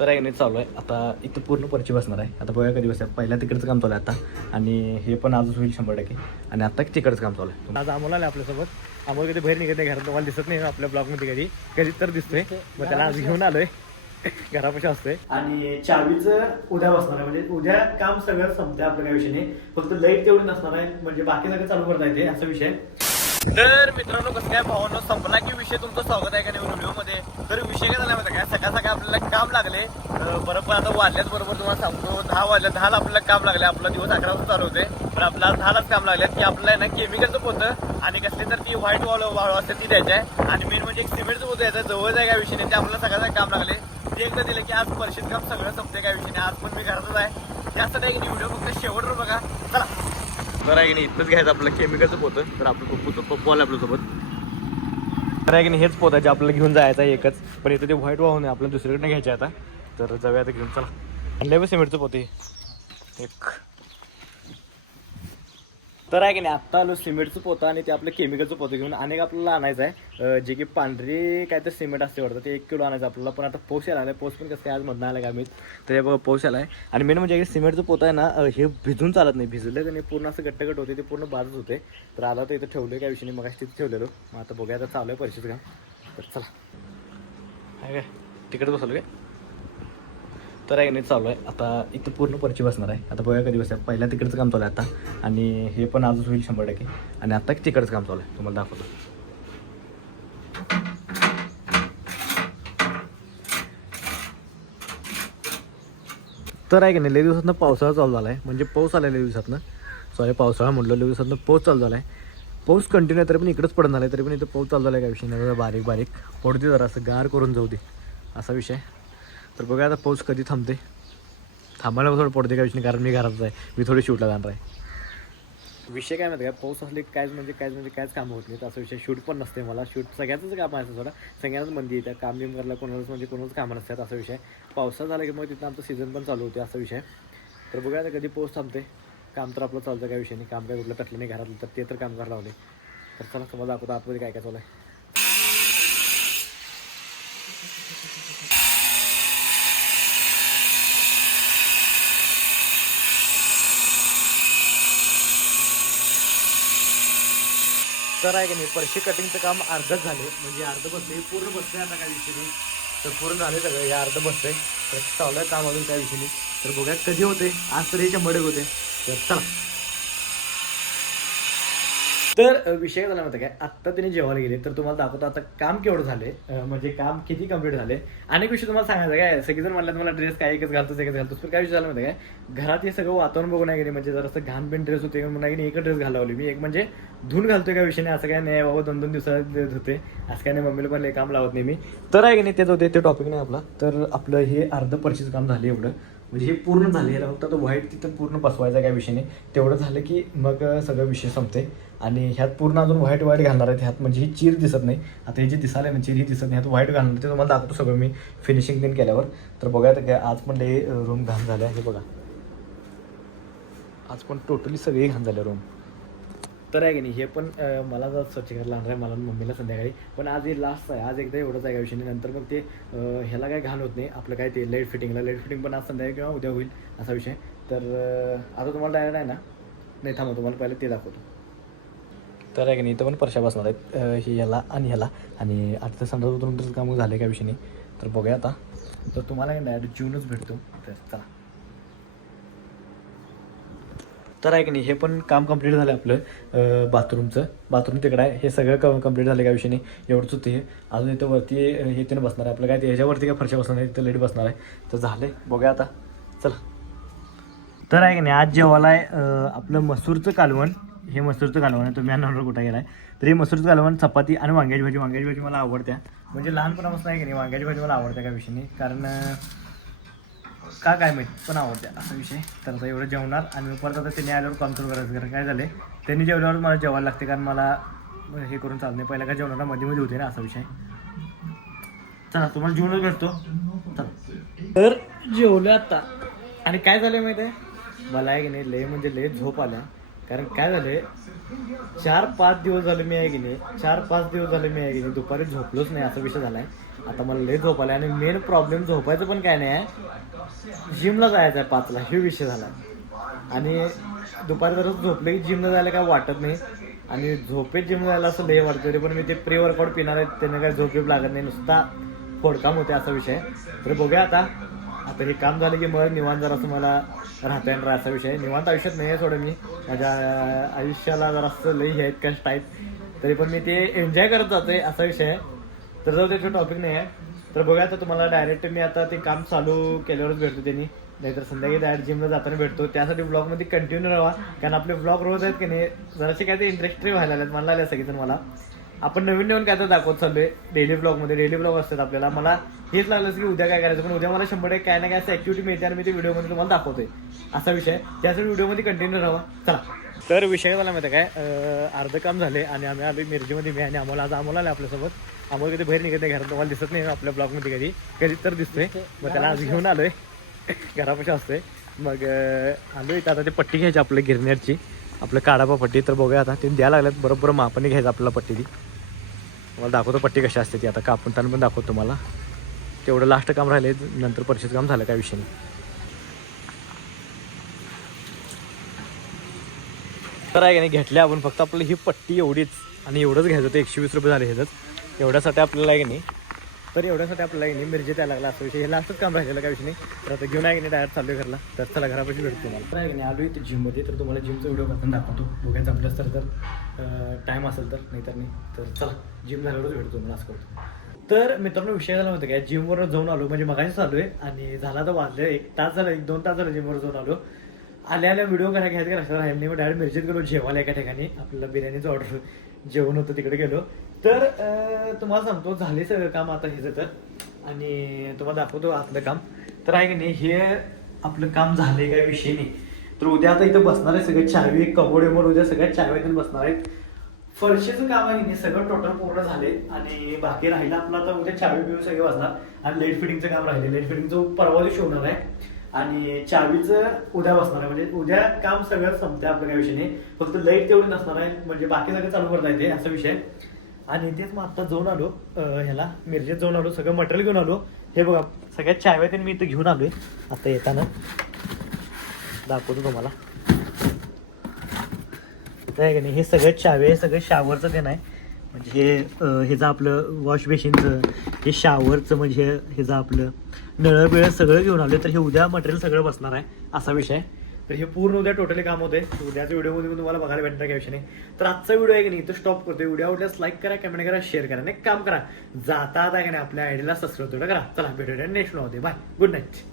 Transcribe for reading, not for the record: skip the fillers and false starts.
तर आहे नाही चालू आहे आता इथं पूर्ण पर्ची बसणार आहे. आता बघा कधी बसतात. पहिल्या तिकडचं काम चालू आहे आता आणि हे पण आजच होईल 100%. आणि आता तिकडचं काम चालू आहे. आज अमोल आले आपल्यासोबत. अमोल कधी बाहेर निघत नाही घरात, तुम्हाला दिसत नाही आपल्या ब्लॉगमध्ये कधी कधी तर दिसतोय. मग त्याला आज घेऊन आलोय, घरापाशी असतोय. आणि चावीचं उद्या बसणार आहे, म्हणजे उद्या काम सगळं संपते आपलं, काही विषय नाही. फक्त लाईट तेवढी नसणार आहे, म्हणजे बाकी सगळं चालू करता येते असा विषय. तर मित्रांनो कसं काय भावांनो, संपला की विषय. तुमचं स्वागत आहे का नाही व्हिडिओमध्ये. तर विषय काय झाला माहिती काय, सकाळ सकाळ आपल्याला काम लागले. बरोबर आता वाजल्याच बरोबर तुम्हाला सांगतो 10 वाजल्या, 10ला आपल्याला काम लागले. आपला दिवस 11 वाजता चालू होते, पण आपल्याला 10लाच काम लागले की आपल्याला ना केमिकलचं पोतं आणि कसले तर ती व्हाईट वाळू असते ती द्यायची आहे. आणि मेन म्हणजे एक सिमेंटचं पोतं यायचं जवळ आहे काय विषय नाही. ते आपल्याला सगळ्यांना काम लागले. ते एकदा दिलं की आज परिषद काम सगळं संपते काय विषय नाही. आज पण मी घरातच आहे, त्यासाठी एक व्हिडिओ फक्त शेवटवर बघा. चला तर आहे की नाही, इथंच घ्यायचं आपलं केमिकलचं पोतं. तर आपलं पप्पू आलं आपल्यासोबत. तर आहे की नाही, हेच पोतं जे आपल्याला घेऊन जायचं आहे एकच. पण इथं ते व्हाईट वाहून आहे, आपल्याला दुसरीकडनं घ्यायचं आहे आता. तर जाऊया आता घेऊन. चला आणलं बघ सिमेंटचं पोतं एक. तर आहे की नाही, आत्ता आलो सिमेंटचं पोतं आणि ते आपलं केमिकलचं पोतं घेऊन. अनेक आपल्याला आणायचं आहे, जे की पांढरी काय तर सिमेंट असते वाटतं, ते 1 किलो आणायचं आपल्याला. पण आता पाऊस यायला आला आहे, पाऊस पण कसं काय आज मधनं आला का मी. तर हे बघा पाऊस आला आहे. आणि मेन म्हणजे सिमेंटचं पोतं आहे ना, हे भिजून चालत नाही. भिजलं की नाही पूर्ण असं गट्टगट होते, ते पूर्ण बाजूच होते. तर आला तर इथं ठेवलं काय विषय नाही, मग तिथं ठेवलेलो. मग आता बघूया, आता चालू आहे परिषद काम. तर चला आहे काय तिकडे बसलो काय. तर आहे नाही चालू आहे आता इथं पूर्ण पर्ची बसणार आहे. आता बघा कधी बसतात. पहिल्या तिकडचं काम चालू आहे आता आणि हे पण आजच होईल 100%. आणि आता तिकडचं काम चालू आहे, तुम्हाला दाखवतो. तर आहे की नाही, लई दिवसातनं पावसाळा चालू झाला आहे. म्हणजे पाऊस आला लई दिवसातनं. सॉरी पावसाळा म्हटलं, लई दिवसातनं पाऊस चालू झाला आहे. पाऊस कंटिन्यू आहे, तरी पण इकडंच पडणार आहे. तरी पण इथं पाऊस चालू झाला आहे काय विषय नाही. बारीक बारीक पडते, जरा असं गार करून जाऊ दे असा विषय. तर बघा आता पाऊस कधी थांबते. थांबायला थोडं पडते काय विषय नाही, कारण मी घरातच आहे. मी थोडी शूटला जाणार आहे. विषय काय माहिती काय, पाऊस असले कायच काम होत नाही. असा विषय शूट पण नसते मला. शूट सगळ्याच काम असतं, थोडा सगळ्यांनाच मंदी येतात. काम बिम करायला कोणालाच म्हणजे कोणाच कामं नसतात असा विषय. पावसाळा झाला की मग तिथं आमचं सीझन पण चालू होते असा विषय. तर बघूया आता कधी पाऊस थांबते. काम तर आपलं चालतं काय विषय नाही. काम काय कुठलं पेटलं नाही घरातलं, तर ते तर काम करायला लावले. तर चला तुम्हाला दाखवतो आतमध्ये काय काय चालू आहे. तर आहे की नाही, परशी कटिंगचं काम अर्धच झाले, म्हणजे अर्ध बसले. पूर्ण बसले आता काय विषय नाही. तर पूर्ण झाले सगळं, हे अर्ध बसतंय. तर चालू आहे काम अजून काय विषय नाही. तर बघूया कधी होते. आज तर याच्या मडक होते. तर चला. तर विषय झाला नव्हता काय, आत्ता तिने जेवायला गेले. तर तुम्हाला दाखवतो आता काम केवढं झाले, म्हणजे काम किती कम्प्लीट झाले. अनेक विषय तुम्हाला सांगायचं काय, सगळेजण म्हणलं मला ड्रेस काय एकच घालतोस. पण काय विषय झाला नव्हता काय, घरात हे सगळं वातावरण बघून आहे की नाही, म्हणजे जरासं घाण पेन ड्रेस होते म्हणून आहे की एकच ड्रेस घालावली मी. एक म्हणजे धुवून घालतोय काय विषय नाही, असं काय नाही बाबा 2-2 दिवसात देत होते असं काय नाही. मम्मीला पण लय काम लावत नाही मी. तर आहे की नाही, तेच होते, ते टॉपिक नाही आपला. तर आपलं हे अर्ध पर्चेस काम झाले एवढं, म्हणजे हे पूर्ण झाले. याला फक्त आता व्हाईट तिथं पूर्ण बसवायचा काय विषय नाही. तेवढं झालं की मग सगळं विषय संपते. आणि ह्यात पूर्ण अजून व्हाईट घालणार आहेत ह्यात, म्हणजे ही चीर दिसत नाही. आता हे जे दिसायला ना चीर ही दिसत नाही, ह्यात व्हाईट घालणार. ते तुम्हाला दाखवतो सगळं मी फिनिशिंग दिन केल्यावर. तर बघा तर काय, आज पण लय रूम घाण झाल्या हे बघा. आज पण टोटली सगळी घाण झाल्या रूम. तर आहे की नाही, हे पण मला जर स्वच्छ करायला लागणार आहे, मला मम्मीला संध्याकाळी. पण आज हे लास्ट आहे, आज एकदा एवढंच आहे काय विषय नाही. नंतर मग ते ह्याला काय घाण होत नाही आपलं, काय ते लाईट फिटिंग पण आज संध्याकाळी किंवा उद्या होईल असा विषय. तर आता तुम्हाला डायरेक्ट आहे ना, नाही थांबा तुम्हाला पहिले ते दाखवतो. तर आहे की नाही, इथं पण परशा बसणार आहेत, हे ह्याला आणि ह्याला. आणि आता संडास उतरून काम झालं काय विषय नाही. तर बघूया आता. तर तुम्हाला डायरेक्ट जूनच भेटतो. तर चला. तर आहे की नाही, हे पण काम कंप्लीट झालं आपलं. बाथरूम तिकडं आहे. हे सगळं कंप्लीट झालं काय विषय नाही. एवढंच होतं हे. अजून इथं वरती हे तिनं बसणार आहे आपलं, काय ह्याच्यावरती काय फरशा बसणार नाही, इथं लेट बसणार आहे. तर झालं बघूया आता. चला. तर आहे की नाही, आज जेवायला आहे आपलं मसूरचं कालवण. हे मसूरचं कालवण आहे. तुम्ही अन्नावर कुठं गेलाय. तर हे मसूरचं कालवण, चपाती आणि वांग्याची भाजी मला आवडत्या. म्हणजे लहानपणापासून आहे की नाही, वांग्याची भाजी मला आवडते काय विषय नाही. कारण काय माहीत पण आवडते असा विषय. तर आता एवढं जेवणार आणि परत आता त्यांनी आल्यावर कंट्रोल करायचं. कारण काय झालं, त्यांनी जेवल्यावर मला जेवायला लागते, कारण मला हे करून चालत नाही. पहिला काय जेवणाला मध्ये होते ना असा विषय. चला तुम्हाला जेवणच भेटतो. चला. तर जेवलं आता. आणि काय झालं माहिती आहे, मला आहे की नाही लय म्हणजे लय झोप आल्या. कारण काय झालं, 4-5 दिवस झाले मी आहे की नाही, 4-5 दिवस झाले मी आहे की नाही दुपारी झोपलोच नाही असा विषय झाला आहे. आता मला लय झोप आला आणि मेन प्रॉब्लेम झोपायचं पण काय नाही आहे, जिमला जायचं आहे 5ला, हे विषय झाला. आणि दुपारी जर झोपले की जिमला जायला काय वाटत नाही आणि झोपेत जिमला जायला असं लय वाटतं. तरी पण मी ते प्री वर्कआउट पिणार आहे, त्याने काय झोप लागत नाही, नुसता फोडकाम होते असा विषय. तर बघूया आता हे काम झालं की मग निवांत जरा असं मला राहता येणार असा विषय. निवांत आयुष्यात नाही आहे सोडं, मी माझ्या आयुष्याला जरा असं लई आहेत कष्ट आहेत, तरी पण मी ते एन्जॉय करत जातोय असा विषय आहे. तर जाऊ त्याचं टॉपिक नाही आहे. तर बघूया आता तुम्हाला डायरेक्ट मी आता ते काम चालू केल्यावरच भेटतो त्यांनी, नाहीतर संध्याकाळी डायरेक्ट जिमला जाताना भेटतो. त्यासाठी ब्लॉगमध्ये कंटिन्यू राहा, कारण आपले ब्लॉग रोज आहेत की नाही जरासे काय ते इंटरेस्टिंग व्हायला लागलेत मला लागले सगळेजण. मला आपण नवीन नवीन काय तर दाखवत चाललोय डेली ब्लॉगमध्ये. डेली ब्लॉग असतात आपल्याला. मला हेच लागलं की उद्या काय करायचं, पण उद्या मला 100% काय ना काय असं ॲक्टिव्हिटी मिळते आणि मी ते व्हिडिओमध्ये तुम्हाला दाखवतोय असा विषय. त्यासाठी व्हिडिओमध्ये कंटिन्यू राहा. चला तर विषय झाला माहिती काय, अर्धं काम झाले आणि आम्ही आलो मिरजेमध्ये. मी आणि आम्हाला आले आपल्यासोबत. आम्हाला कधी बाहेर निघत नाही घरात, तुम्हाला दिसत नाही आपल्या ब्लॉगमध्ये कधी तर दिसतोय. मग त्याला आज घेऊन आलोय, घरापाशी असतोय. मग आलो इथं आता ते पट्टी घ्यायची आपल्या गिरण्याची, आपलं काढापा पट्टी. तर बघूया आता ते द्यायला लागल्यात, बरोबर मापाने घ्यायचं आपल्याला पट्टी ती. मला दाखवतो पट्टी कशी असते ती, आता कापून ताण पण दाखवतो तुम्हाला. तेवढं लास्ट काम राहिले, नंतर परचेस काम झालं काय विषय नाही. तर आहे का नाही घेतल्या आपण, फक्त आपल्याला ही पट्टी एवढीच आणि एवढंच घ्यायचं होतं. 120 रुपये झाले ह्याच. एवढ्यासाठी आपल्याला आहे की नाही, तर एवढ्यासाठी आपल्याला नाही मिरजेत यायला लागला असा विषय. हे लास्टच काम राहिलेलं काय विषय नाही. तर आता घेऊन आहे की नाही डायरेक्ट चालू आहे घरला. तर चला घरापाशी भेटतो तुम्हाला. तर आहे की नाही आलो इथे जिममध्ये, तर तुम्हाला जिमचा व्हिडिओ करताना दाखवतो. बघायचं आपल्यास तर टाईम असेल तर, नाही तर नाही. तर चला जिम झाल्यावरच भेटतो तुम्हाला असं करतो. तर मित्रांनो विषय झाला होता काय, जिमवर जाऊन आलो, म्हणजे मगाशी चालू आहे आणि झाला तर वाजले 1 तास झाला, 1-2 तास झालं जिमवर जाऊन आलो. आल्या व्हिडिओ घ्यायचं का लक्षात राहिलं नाही. मग डायरेक्ट मिरजेत गेलो जेवायला एका ठिकाणी. आपल्याला बिर्याणीचं ऑर्डर जेवण होतं, तिकडे गेलो. तर तुम्हाला सांगतो झाले सगळं काम आता हेचं तर, आणि तुम्हाला दाखवतो आतलं काम. तर आहे की नाही हे आपलं काम झालंय काय विषय नाही. तर उद्या आता इथं बसणार आहे सगळं चावी कबोर्डेवर, उद्या सगळ्या चाव्या इथून बसणार आहेत. फरशीचं काम आहे की सगळं टोटल पूर्ण झाले आणि बाकी राहिलं आपलं आता उद्या चावी बिवी सगळे बसणार. आणि लाईट फिटिंगचं काम राहिले, लाईट फिटिंगचं परवा दिवशी होणार आहे आणि चावीचं उद्या बसणार आहे. म्हणजे उद्या काम सगळं संपते आपलं काही विषय नाही, फक्त लाईट तेवढी नसणार आहे, म्हणजे बाकी सगळं चालू करता येते असा विषय. आणि तेच मग आता जाऊन आलो ह्याला मिरजेत जाऊन आलो, सगळं मटेरियल घेऊन आलो. हे बघा सगळ्या चाव्या मी इथं घेऊन आलोय. आता येताना दाखवतो तुम्हाला. काय का नाही हे सगळं चावे, हे सगळं शावरचं ते नाही, म्हणजे ह्याचं आपलं वॉश बेसिनचं, हे शावरचं, म्हणजे ह्याचं आपलं नळं बिळं सगळं घेऊन आलो. तर हे उद्या मटेरियल सगळं बसणार आहे असा विषय. तर हे पूर्ण उद्या टोटली काम होते. उद्याच्या व्हिडिओमध्ये पण तुम्हाला बघायला भेटणार काय विषय नाही. तर आजचा व्हिडिओ आहे की नाही इथं स्टॉप करतो. व्हिडिओ आवडल्यास लाईक करा, कमेंट करा, शेअर करा. नाही काम करा, जाता आता की नाही आपल्या आयडीला सबस्क्राईब करा. चला भेटूया नेक्स्ट व्हिडिओ मध्ये. Bye, good night.